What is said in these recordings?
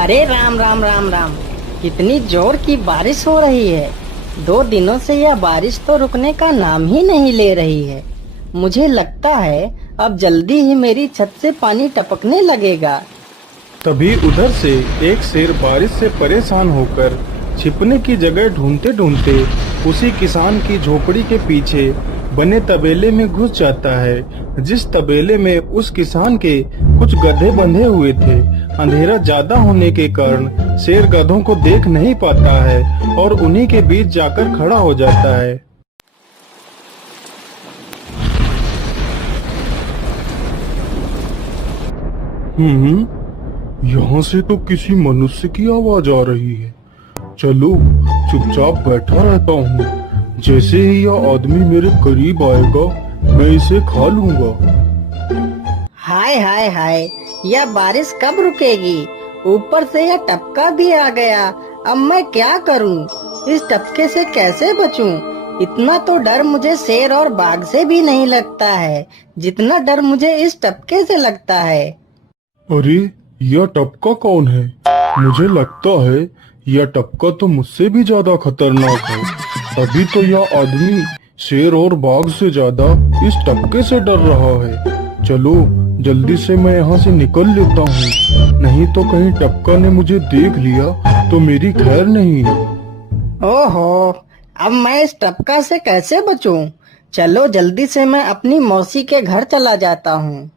अरे राम राम राम राम। कितनी जोर की बारिश हो रही है। 2 दिनों से यह बारिश तो रुकने का नाम ही नहीं ले रही है। मुझे लगता है अब जल्दी ही मेरी छत से पानी टपकने लगेगा। तभी उधर से एक शेर बारिश से परेशान होकर छिपने की जगह ढूंढते ढूंढते उसी किसान की झोपड़ी के पीछे बने तबेले में घुस जाता है, जिस तबेले में उस किसान के कुछ गधे बंधे हुए थे। अंधेरा ज्यादा होने के कारण शेर गधों को देख नहीं पाता है और उन्हीं के बीच जाकर खड़ा हो जाता है। यहाँ से तो किसी मनुष्य की आवाज आ रही है। चलो चुपचाप बैठा रहता हूँ। जैसे ही यह आदमी मेरे करीब आएगा मैं इसे खा लूंगा। हाय हाय हाय, यह बारिश कब रुकेगी? ऊपर से यह टपका भी आ गया। अब मैं क्या करूं? इस टपके से कैसे बचूं? इतना तो डर मुझे शेर और बाघ से भी नहीं लगता है जितना डर मुझे इस टपके से लगता है। अरे यह टपका कौन है? मुझे लगता है यह टपका तो मुझसे भी ज्यादा खतरनाक है। तभी तो यह आदमी शेर और बाघ से ज्यादा इस टपके से डर रहा है। चलो जल्दी से मैं यहाँ से निकल लेता हूँ, नहीं तो कहीं टपका ने मुझे देख लिया तो मेरी खैर नहीं। ओहो, अब मैं इस टपका से कैसे बचूं? चलो जल्दी से मैं अपनी मौसी के घर चला जाता हूँ।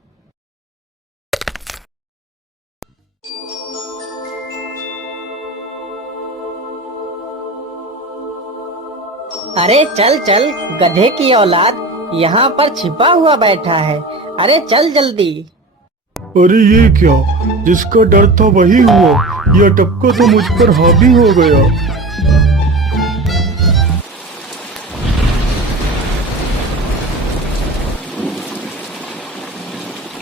अरे चल चल गधे की औलाद, यहाँ पर छिपा हुआ बैठा है। अरे चल जल्दी। अरे ये क्या, जिसका डर था वही हुआ। यह टपका तो मुझ पर हावी हो गया।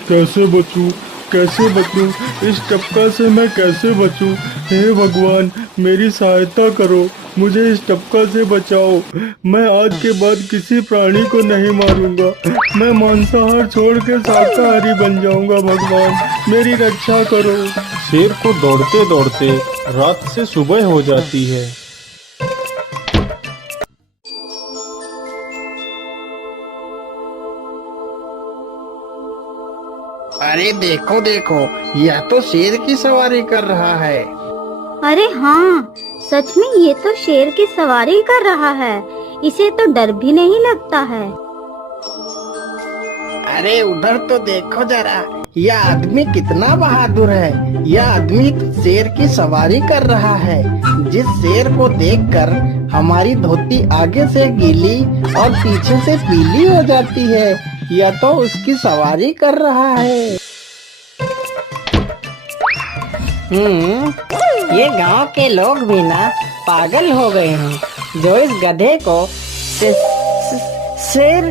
कैसे बचूं? कैसे बचूं? इस टपका से मैं कैसे बचूं? हे भगवान मेरी सहायता करो, मुझे इस टपका से बचाओ। मैं आज के बाद किसी प्राणी को नहीं मारूंगा। मैं मांसाहार छोड़ के शाकाहारी बन जाऊंगा। भगवान मेरी रक्षा करो। शेर को दौड़ते दौड़ते रात से सुबह हो जाती है। अरे देखो देखो, यह तो शेर की सवारी कर रहा है। अरे हाँ, सच में ये तो शेर की सवारी कर रहा है। इसे तो डर भी नहीं लगता है। अरे उधर तो देखो जरा, यह आदमी कितना बहादुर है। यह आदमी तो शेर की सवारी कर रहा है। जिस शेर को देखकर हमारी धोती आगे से गीली और पीछे से पीली हो जाती है, यह तो उसकी सवारी कर रहा है। ये गांव के लोग भी ना पागल हो गए हैं जो इस गधे को शेर।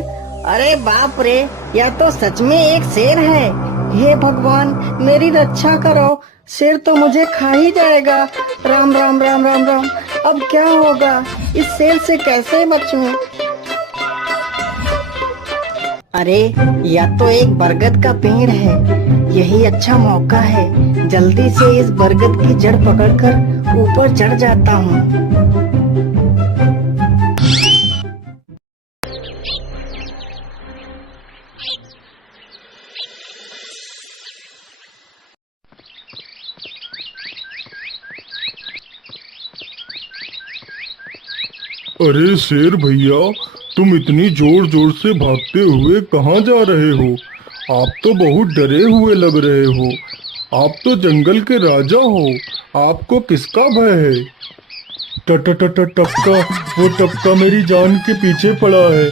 अरे बाप रे, यह तो सच में एक शेर है। हे भगवान मेरी रक्षा करो, शेर तो मुझे खा ही जाएगा। राम राम राम राम राम। अब क्या होगा? इस शेर से कैसे बचूं? अरे यह तो एक बरगद का पेड़ है। यही अच्छा मौका है, जल्दी से इस बरगद की जड़ पकड़कर ऊपर चढ़ जाता हूँ। अरे शेर भैया, तुम इतनी जोर जोर से भागते हुए कहाँ जा रहे हो? आप तो बहुत डरे हुए लग रहे हो। आप तो जंगल के राजा हो, आपको किसका भय है? टपका, वो टपका मेरी जान के पीछे पड़ा है।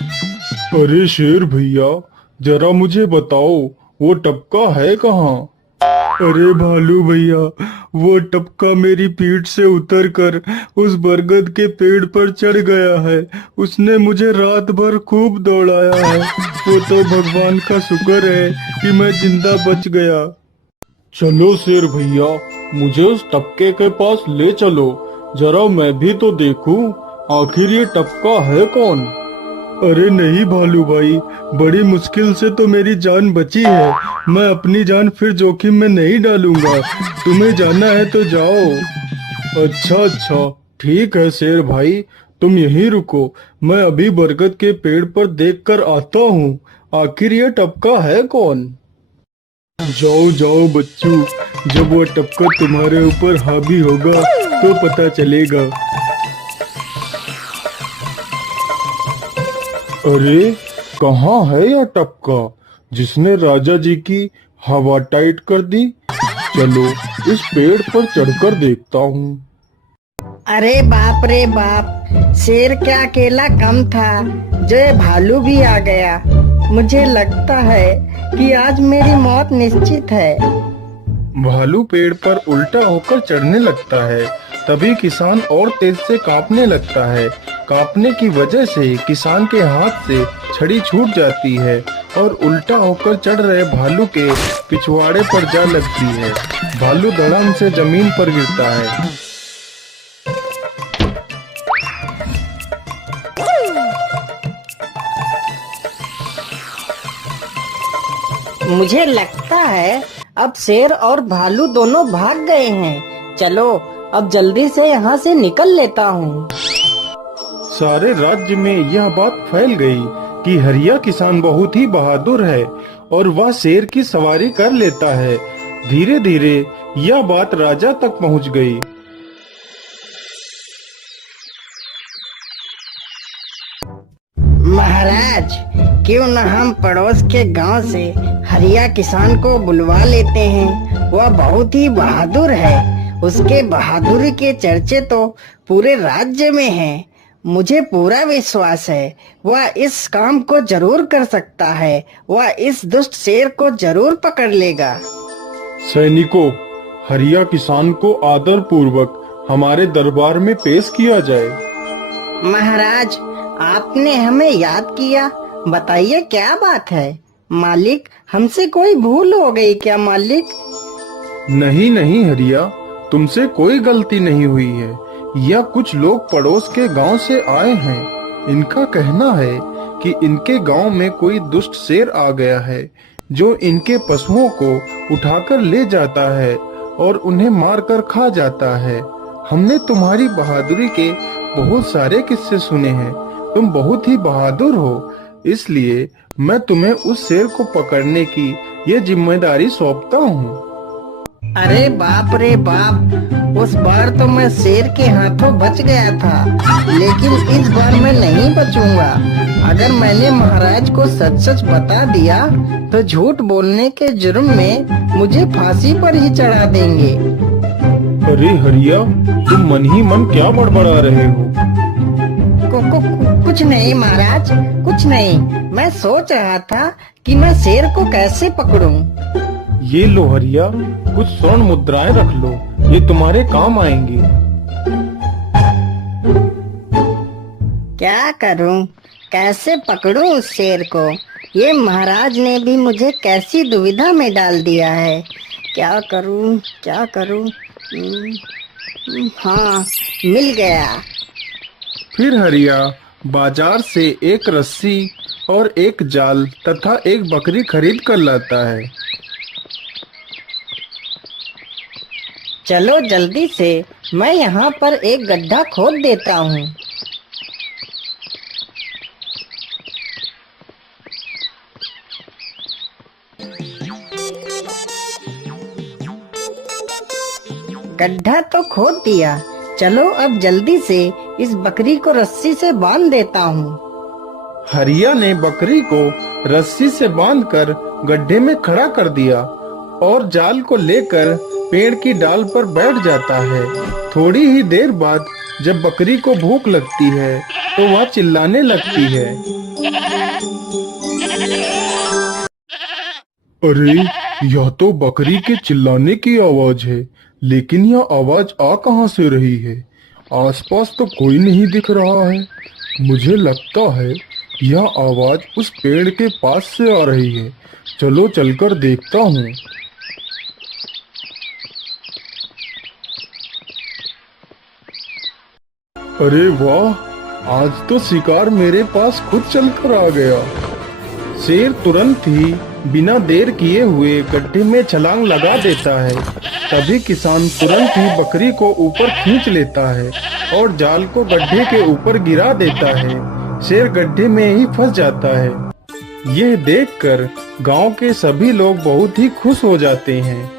अरे शेर भैया, जरा मुझे बताओ वो टपका है कहाँ? अरे भालू भैया, वो टपका मेरी पीठ से उतरकर उस बरगद के पेड़ पर चढ़ गया है। उसने मुझे रात भर खूब दौड़ाया है। वो तो भगवान का शुक्र है कि मैं जिंदा बच गया। चलो शेर भैया, मुझे उस टपके के पास ले चलो, जरा मैं भी तो देखूं आखिर ये टपका है कौन। अरे नहीं भालू भाई, बड़ी मुश्किल से तो मेरी जान बची है। मैं अपनी जान फिर जोखिम में नहीं डालूंगा। तुम्हें जाना है तो जाओ। अच्छा अच्छा, ठीक है शेर भाई, तुम यहीं रुको। मैं अभी बरगद के पेड़ पर देख कर आता हूँ। आखिर ये टपका है कौन? जाओ जाओ बच्चू, जब वो टपका तुम्हारे ऊपर हावी होगा तो पता चलेगा। अरे कहाँ है यह टपका जिसने राजा जी की हवा टाइट कर दी? चलो इस पेड़ पर चढ़कर देखता हूँ। अरे बाप रे बाप, शेर क्या अकेला कम था, जो ये भालू भी आ गया। मुझे लगता है कि आज मेरी मौत निश्चित है। भालू पेड़ पर उल्टा होकर चढ़ने लगता है, तभी किसान और तेज से कांपने लगता है। कांपने की वजह से किसान के हाथ से छड़ी छूट जाती है और उल्टा होकर चढ़ रहे भालू के पिछवाड़े पर जा लगती है। भालू धड़ाम से जमीन पर गिरता है। मुझे लगता है अब शेर और भालू दोनों भाग गए हैं। चलो अब जल्दी से यहाँ से निकल लेता हूँ। सारे राज्य में यह बात फैल गई कि हरिया किसान बहुत ही बहादुर है और वह शेर की सवारी कर लेता है। धीरे धीरे यह बात राजा तक पहुँच गई। महाराज, क्यों न हम पड़ोस के गांव से हरिया किसान को बुलवा लेते हैं। वह बहुत ही बहादुर है। उसके बहादुरी के चर्चे तो पूरे राज्य में हैं। मुझे पूरा विश्वास है वह इस काम को जरूर कर सकता है। वह इस दुष्ट शेर को जरूर पकड़ लेगा। सैनिकों, हरिया किसान को आदर पूर्वक हमारे दरबार में पेश किया जाए। महाराज, आपने हमें याद किया। बताइए क्या बात है। मालिक, हमसे कोई भूल हो गई क्या मालिक? नहीं नहीं हरिया, तुमसे कोई गलती नहीं हुई है। यह कुछ लोग पड़ोस के गांव से आए हैं। इनका कहना है कि इनके गांव में कोई दुष्ट शेर आ गया है जो इनके पशुओं को उठाकर ले जाता है और उन्हें मारकर खा जाता है। हमने तुम्हारी बहादुरी के बहुत सारे किस्से सुने हैं। तुम बहुत ही बहादुर हो, इसलिए मैं तुम्हें उस शेर को पकड़ने की ये जिम्मेदारी सौंपता हूँ। अरे बाप रे बाप, उस बार तो मैं शेर के हाथों बच गया था, लेकिन इस बार मैं नहीं बचूंगा। अगर मैंने महाराज को सच सच बता दिया तो झूठ बोलने के जुर्म में मुझे फांसी पर ही चढ़ा देंगे। अरे हरिया, तुम मन ही मन क्या बड़बड़ा रहे हो? कुछ नहीं महाराज, कुछ नहीं। मैं सोच रहा था कि मैं शेर को कैसे पकड़ूं। ये लो हरिया, कुछ स्वर्ण मुद्राएं रख लो, ये तुम्हारे काम आएंगी। क्या करूं, कैसे पकड़ूं उस शेर को? ये महाराज ने भी मुझे कैसी दुविधा में डाल दिया है। क्या करूं, क्या करूं? हाँ, मिल गया। फिर हरिया बाजार से एक रस्सी और एक जाल तथा एक बकरी खरीद कर लाता है। चलो जल्दी से, मैं यहाँ पर एक गड्ढा खोद देता हूँ। गड्ढा तो खोद दिया। चलो अब जल्दी से इस बकरी को रस्सी से बांध देता हूँ। हरिया ने बकरी को रस्सी से बांधकर गड्ढे में खड़ा कर दिया और जाल को लेकर पेड़ की डाल पर बैठ जाता है। थोड़ी ही देर बाद जब बकरी को भूख लगती है तो वह चिल्लाने लगती है। अरे, यह तो बकरी के चिल्लाने की आवाज है, लेकिन यह आवाज आ कहां से रही है? आसपास तो कोई नहीं दिख रहा है। मुझे लगता है यह आवाज उस पेड़ के पास से आ रही है। चलो चलकर देखता हूँ। अरे वाह, आज तो शिकार मेरे पास खुद चलकर आ गया। शेर तुरंत ही बिना देर किए हुए गड्ढे में छलांग लगा देता है। तभी किसान तुरंत ही बकरी को ऊपर खींच लेता है और जाल को गड्ढे के ऊपर गिरा देता है। शेर गड्ढे में ही फंस जाता है। यह देखकर गांव के सभी लोग बहुत ही खुश हो जाते हैं।